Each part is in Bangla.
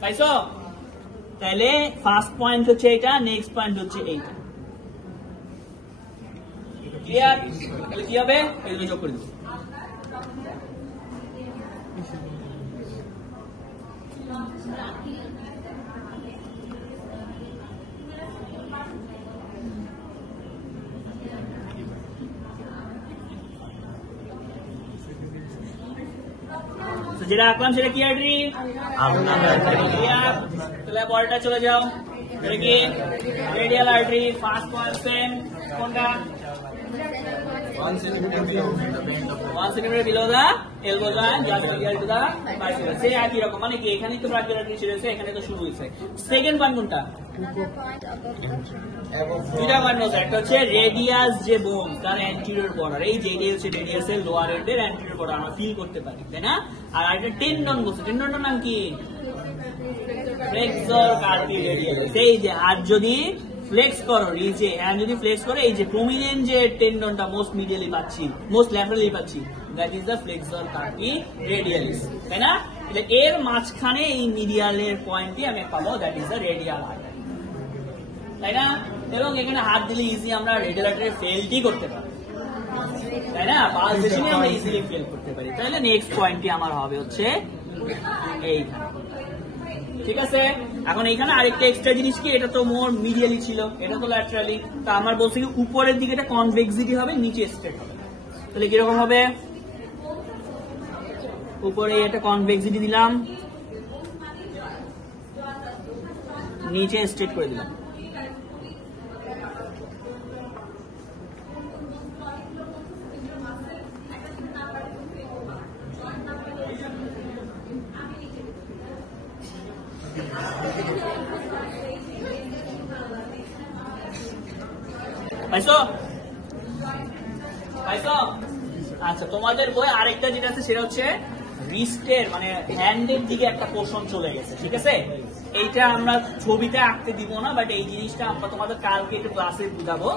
পাইছো? তাহলে ফার্স্ট পয়েন্ট হচ্ছে এটা, নেক্সট পয়েন্ট হচ্ছে এইটা। ক্লিয়ার? তাহলে কি হবে? এগুলো যোগ করে দেবো। যেটা আঁকলাম সেটা কি আর্টারি? তাহলে পরেরটা চলে যাও। এটা কি radial artery, first point same. কোনটা? 1 centimeter below the elbow joint, just medial to the brachial. সেই একই রকম, মানে কি এখানেই তো brachial artery ছিল, এখানে তো শুরু হয়েছে। সেকেন্ড পয়েন্ট কোনটা? দুইটা পয়েন্ট আছে, একটা হচ্ছে রেডিয়াস যে বোন তার অ্যান্টিরিয়র বর্ডার, এই যে এটাই হচ্ছে রেডিয়াসের লোয়ার এন্ডের অ্যান্টিরিয়র বর্ডার আমরা ফিল করতে পারি, তাই না? আর একটা টেন্ডন বলছে, টেন্ডনটার নাম কি? Flexor কার্পি radialis. এই যে আর যদি ফ্লেক্স করো, এই যে হ্যান্ড যদি ফ্লেক্স করে, এই যে প্রমিনেন্ট যে টেন্ডনটা মোস্ট মিডিয়ালি পাচ্ছি, মোস্ট ল্যাটারালি পাচ্ছি, that is the flexor কার্পি radialis, তাই না? এর মাঝখানে এই মিডিয়ালের পয়েন্টটি আমি পাবো, that is the radial artery, তাই না? এবং এখানে হাত দিলে ইজি আমরা রেডিয়াল আর্টারি ফেলটি করতে পারি, তাই না? পালসেশনে আমরা ইজিলি ফেল করতে পারি। তাহলে নেক্সট পয়েন্টটি আমার হবে হচ্ছে এইখানে, ঠিক আছে? এখন এইখানে আরেকটা এক্সট্রা জিনিস কি, এটা তো মোর মিডিয়ালি ছিল, এটা তো ল্যাটারালি, তা আমার বলছে কি উপরের দিকে এটা কনভেক্সিটি হবে, নিচে স্ট্রেট হবে। তাহলে কিরকম হবে? উপরে এটা কনভেক্সিটি দিলাম, নিচে স্ট্রেট করে দিলাম। পাইছো? পাইছো? আচ্ছা, তোমাদের বই আরেকটা যেটা আছে সেটা হচ্ছে রিস্টের মানে হ্যান্ডের দিকে একটা পোর্শন চলে গেছে, ঠিক আছে? এইটা আমরা ছবিতে আঁকতে দিব না, বাট এই জিনিসটা আমরা তোমাদের কালকে একটু ক্লাসে বুঝাবো।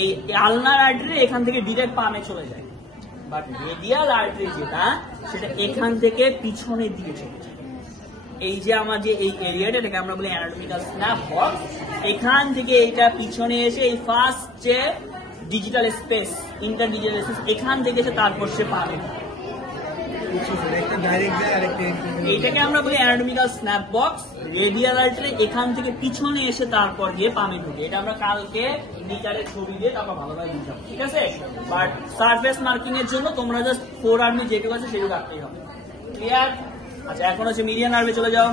এই আলনার আর্টারি এখান থেকে ডিরেক্ট পামে চলে যায়, বাট রেডিয়াল আর্টারি যেটা সেটা এখান থেকে পিছনের দিকে চলে যায়। এই যে আমার যে এই এরিয়াটা, এটাকে আমরা বলি অ্যানাটমিক্যাল স্ন্যাপ বক্স, এখান থেকে এইটা পিছনে এসে এই ফার্স্ট যে digital space, inter digital space, এখান থেকে এসে তারপর সে পাবে। এইটাকে আমরা বলি anatomical snuff box. Radial artery এখান থেকে পিছনে এসে তারপর গিয়ে পামে ঢুকে। এটা আমরা কালকে মিটারের ছবি দিয়ে তারপর ভালোভাবে বুঝাবো, ঠিক আছে? বাট সারফেস মার্কিং এর জন্য তোমরা জাস্ট 4 আর্মি যেটুকু আছে সেটুকু রাখতেই হবে। ক্লিয়ার? আচ্ছা, এখন হচ্ছে মিডিয়ান নার্ভে চলে যাও।